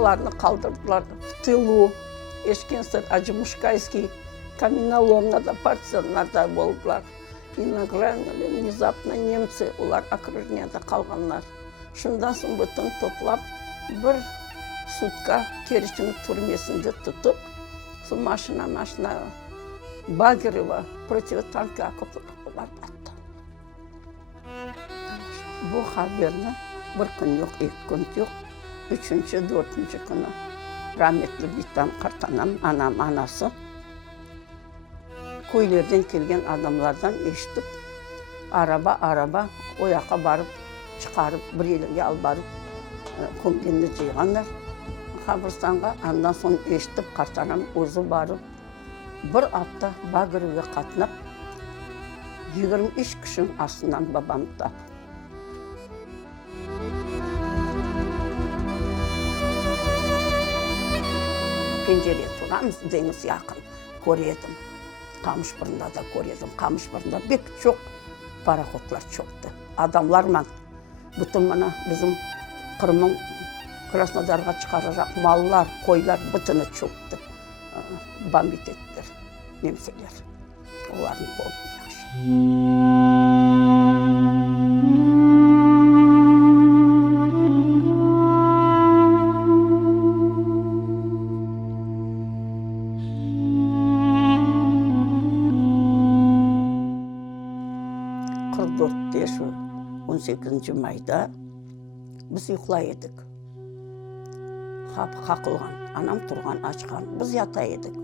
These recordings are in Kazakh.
оларны қалдырдылар в тылу. Ешкенсір Аджимушкайский каменоломнада, партизанlarda болдылар. Иногда внезапно немцы олар окруженияда қалғанlar. Шындан соң бүтін топлап бір сутка Керчен түрмесінде тұтып, сол машина Багирева противотанкы окоплар атты. Бұл хаберні бір күн жоқ, екі күн жоқ, үшінші, төртінші күні rahmetli Bitam Kartanam, anam, anası köylерден келген адамlardan ешітіп, araba o жаққа барып, шығарып, бір елге алып барып, көмкенді жиғандар. Қабырстанға, андан соң ешітіп, Картанам өзі барып, бір апта Багиреге қатынап, 23 күшін астынан бабамды тап. Пенжере тұрамыз, деңіз яқын көредім. Қамышбұрында да көредім. Қамышбұрында бек жоқ, пароходлар жоқты. Адамлармен бүтін мына біздің Қырымның Краснодарға шығарырақ маллар, қойлар бүтіні жоқты. Бомбит еттер, немселер. Олардың болмай яқшы. Şu 18 майда біз ұйқылай едік. Қапы қақылған, анам тұрған, ашқан, біз ята едік.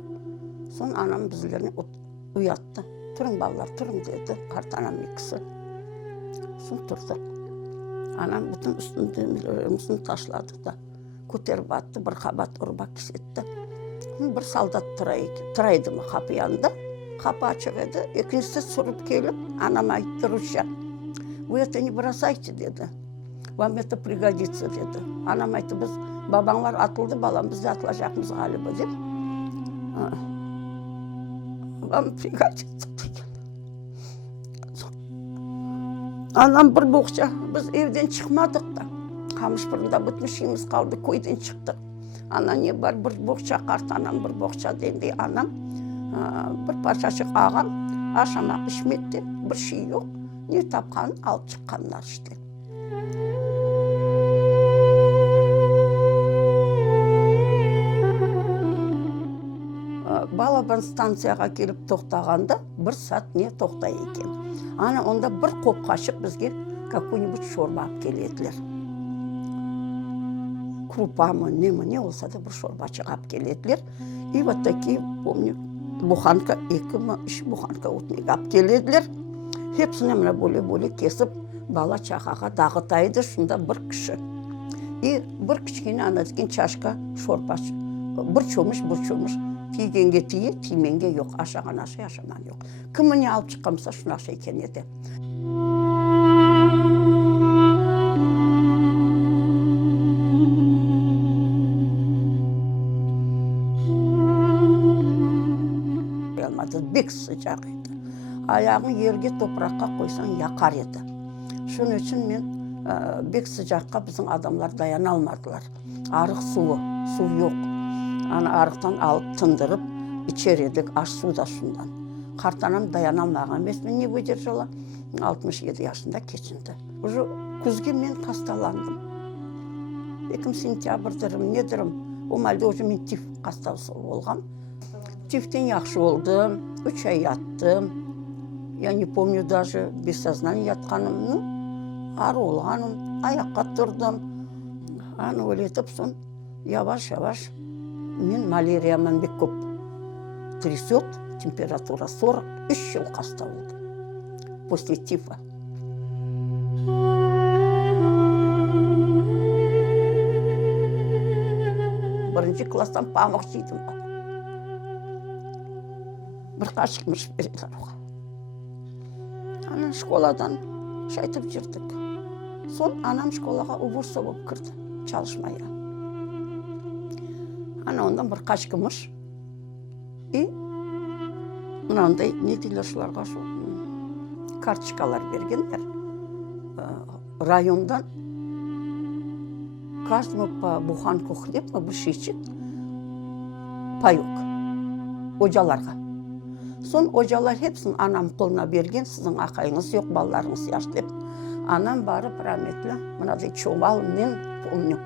Сон анам біздеріне ұятты. Тұрың балалар, тұрың деді, Картанам екісі. Сон тұрды. Анам бүтін үстін ташлады да, көтеріп атты, бір қабат ұрбақ кесетті. Бір солдат тұрайды ма қапы янында. Қапы ашық еді, екіншісі сұрып келіп, анам айтты русша. Вы это не бросайте, деді. Вам это пригодится, деді. Анам айтты, біз бабаңлар атылды, балам, бізде атыла жақымыз ғалыбы, деп. Вам пригодится, деген. Анам бір боқша, біз евден шықмадық да. Қамышбұрында бүтін шиіміз қалды, көйден шықтық. Ана не бар, бір боқша Картанам, бір боқша дендей анам. Бір паршашық ағам, ашамақ ішметте, бір шей жоқ. Не тапқан, алып шыққандар іште. Балабан станцияға келіп тоқтағанда, бір сәт не тоқтай екен. Ана онда бір қоп қашып бізге какой-нибудь шорба алып келеділер. Крупа ма, не олса да бір шорбачық алып келеділер. И вот такие, помню, буханка, 2-3 буханка отнек алып келеділер. Hepsini mine böyle kesip bala çakağa dağıtaydı şunda bir kişi. Bir kişinin anlatken çaşka şorbaç. Bir çomuş. Tiygenge tiyi, tiymenge yok. Aşağıdan aşağıdan yok. Kimini alıp çıkamsa şuna şey kenedi. Bek sıcak. Ayağın yerге toprakқа қойсаң яқар еді. Шын үшін мен бек sıcаққа біздің адамлар даяна алмадылар. Арық су жоқ. Аны арықтан алып тындырып, içer едік, аш суда шындан. Картанам даяна алмаған емес, мен не выдержала? 67 yaşında keçindi. Уже күзге мен қасталандым. 2 сентябрьдірім, недірім, о малда уже мен тиф қастаусы болған. Тифтен яқшы болдым, 3 ай яттым. Я не помню даже без сознания ятқанымның, ары олғаным, аяққа тұрдым. Аны өлетіп сон, яваш, мен маляриямен бек көп. Трясет, температура 43 жыл қаста болды. После тифа. Бірінші класстан памық жейдім ба. Бір қашық мырш береділер оға. Анам школадан шайтып жүрдік. Сон анам школаға уборса болып кірді, çalışmaya. Ана ондан бір қашқымыш. И мынандай не дейлер шыларға шу карточкалар бергендер. Райондан каждому по буханку хлеб, бір шишек паек ожаларға. Сон ожалар хепсін анам қолына берген, сіздің ақайыңыз жоқ, балаларыңыз яш деп. Анам барып рахметлі, мынадай чобалымнен помню,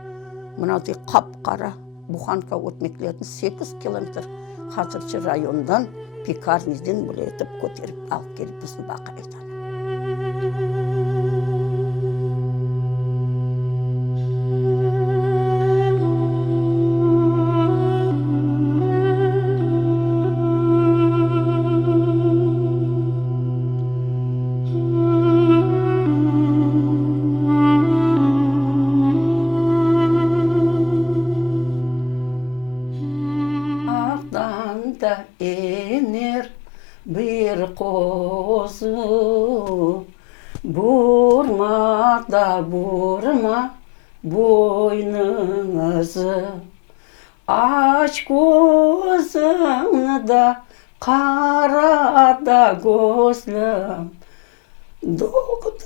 мынадай қап-қара буханка өтмеклердің 8 километр Хатырчы райондан пекарниден бұлетіп көтеріп алып келіп біздің Бақайдан. Da iner bir qozu, burma da burma boynыңызı, aç gözünü da kara da gözlüm, doğdu